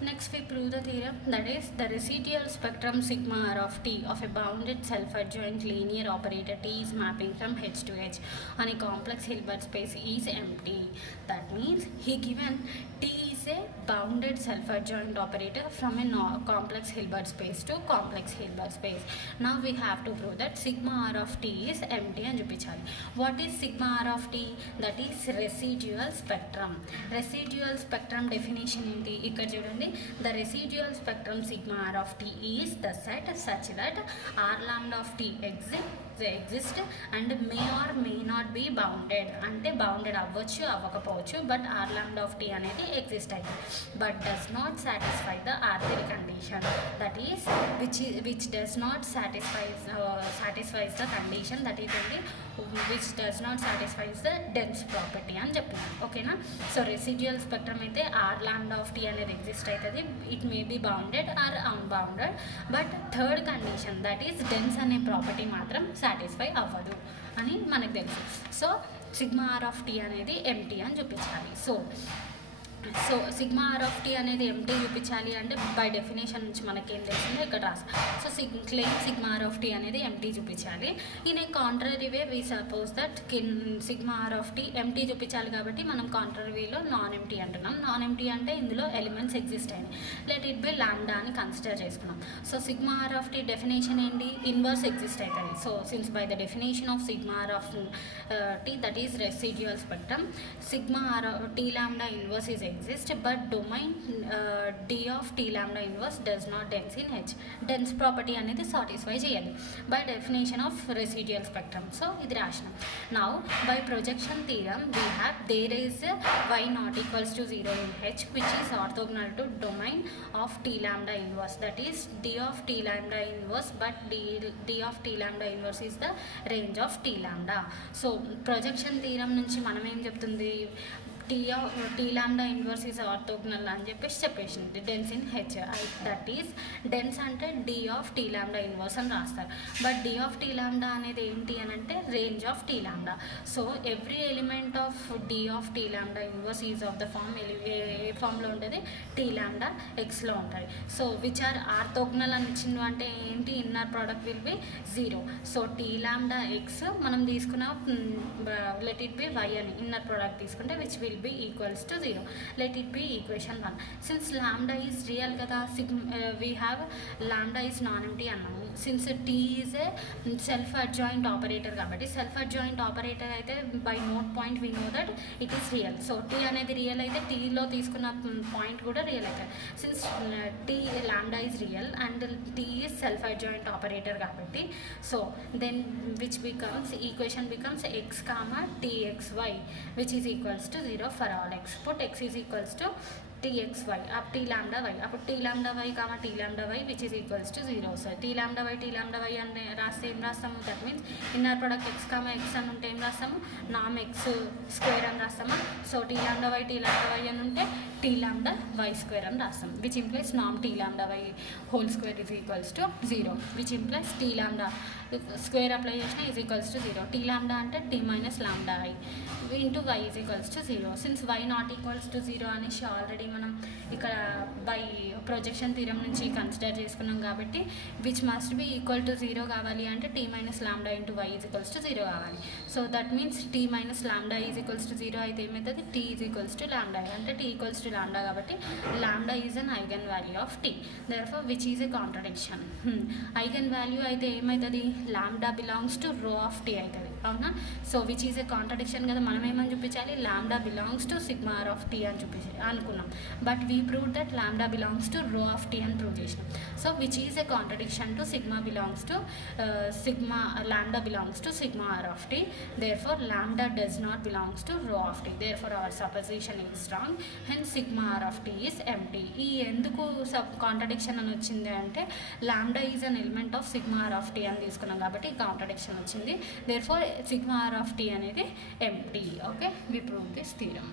Next, we prove the theorem, that is the residual spectrum sigma r of t of a bounded self-adjoint linear operator t is mapping from H to H on a complex Hilbert space is empty. That means he given t is a bounded self-adjoint operator from a complex Hilbert space to complex Hilbert space. Now we have to prove that sigma r of t is empty and చూపించాలి. What is sigma r of t? That is residual spectrum. Residual spectrum definition ఏంటి ఇక్కడ చూడండి. The residual spectrum sigma r of t is the set such that r lambda of t exist and may or may not be bounded. అంటే bounded అవ్వచ్చు అవ్వకపోవచ్చు, but r lambda of tea అనేది exist అవుతుంది. But does not satisfy the ఆర్థిల్ condition, that is which does not satisfies the condition, that is only which does not satisfies the dense property అని చెప్తున్నాను. ఓకేనా? So residual spectrum అయితే R lambda of tea అనేది exist అవుతుంది. It may be bounded or unbounded, but third condition that is dense అనే property మాత్రం satisfy అవ్వదు అని మనకు తెలుసు. So sigma R of tea అనేది ఎంటీ అని చూపించాలి. So sigma R of tea అనేది ఎంటీ చూపించాలి అంటే బై డెఫినేషన్ నుంచి మనకేం తెలిసిందో ఇక్కడ రాసి. So claim sigma R of tea అనేది ఎంటీ చూపించాలి. In a contrary way we suppose that sigma R of T empty చూపించాలి కాబట్టి మనం కాంట్రరీ వేలో నాన్ ఎంటీ అంటున్నాం. నాన్ ఎంటీ అంటే ఇందులో ఎలిమెంట్స్ ఎగ్జిస్ట్ అయినాయి. లెట్ ఇట్ బై లాంబ్డా అని కన్సిడర్ చేసుకున్నాం. So sigma R of T definition ఏంటి? ఇన్వర్స్ ఎగ్జిస్ట్ అవుతుంది. So since by the definition of sigma R of T that is residual spectrum, sigma R T lambda inverse is exist but domain d of t lambda inverse does not dense in H. Dense property అనేది satisfy చేయాలి by definition of residual spectrum. So ఇది రాసినాం. Now by projection theorem we have there is y not equals to 0 in H which is orthogonal to domain of t lambda inverse, that is d of t lambda inverse, but d of t lambda inverse is the range of t lambda. సో projection theorem నుంచి మనం ఏం చెప్తుంది? T lambda inverse is orthogonal అని చెప్పేసింది dense in h. That is dense అంటే d of t lambda inverse అని రాస్తారు. But d of t lambda అనేది ఏంటి అని అంటే range of t lambda. So every element of d of t lambda inverse is of the form a ఫామ్లో ఉంటుంది? Tea lambda ఎక్స్లో ఉంటుంది. సో విచ్ ఆర్ ఆర్థోగనల్ అని ఇచ్చింది అంటే ఏంటి? Inner product will be 0. So tea lambda X మనం తీసుకున్న లెట్ ఇట్ బి వై అని ఇన్నర్ ప్రోడక్ట్ తీసుకుంటే which will be equals to 0. Let it be equation 1. Since lambda is real kada, we have lambda is non-empty అన్నాము. Since t is a self adjoint operator కాబట్టి self adjoint operator అయితే by node point we know that it is real. So t అనేది రియల్ అయితే t లో తీసుకున్న పాయింట్ కూడా రియల్ అవుతుంది. Since t lambda is real and t is self adjoint operator కాబట్టి so then which becomes equation becomes x comma txy which is equals to 0 for all x. Put x is equals to txy up t lambda y, అప్పుడు t lambda y comma t lambda y which is equals to 0. So t lambda y అని రాస్తే ఏం రాస్తాము? That means inner product x comma x అని ఉంటే ఏం రాస్తాము? నామ్ x square అని రాస్తామా? సో t lambda y అని ఉంటే t lambda y స్క్వేర్ అని రాస్తాం, విచ్ ఇంప్లైస్ నామ్ t lambda y whole square is equals to 0, which implies t lambda square apply చేసిన is equals to 0. t lambda అంటే t minus lambda i into y is equals to 0. Since y not equals to 0 అనేసి already మనం ఇక్కడ by projection theorem నుంచి consider చేసుకున్నాం కాబట్టి which must be equal to 0 కావాలి అంటే t minus lambda into y is equals to 0 కావాలి. So that means t minus lambda is equals to 0 అయితే ఏమవుతుంది? t is equals to lambda అంటే t equals to lambda కాబట్టి lambda is an eigenvalue of t. Therefore which is a contradiction. Eigenvalue అయితే ఏమవుతుంది? Lambda belongs to rho of t అవుతుంది, అవునా? So which is a contradiction కదా. మనం ఏమని చూపించాలి? Lambda belongs to sigma R of T అని అనుకున్నాం. But we prove that lambda belongs to rho of T అని ప్రూవ్ చేసినాం. So which is a contradiction to sigma belongs to lambda belongs to sigma R of T. Therefore lambda does not belongs to rho of T. Therefore our supposition is wrong. Hence sigma R of T is empty. ఈ ఎందుకు contradiction అని వచ్చింది అంటే lambda is an element of sigma R of T అని తీసుకున్నాం కాబట్టి contradiction వచ్చింది. Therefore sigma R of tea అనేది empty. Okay, we prove this theorem.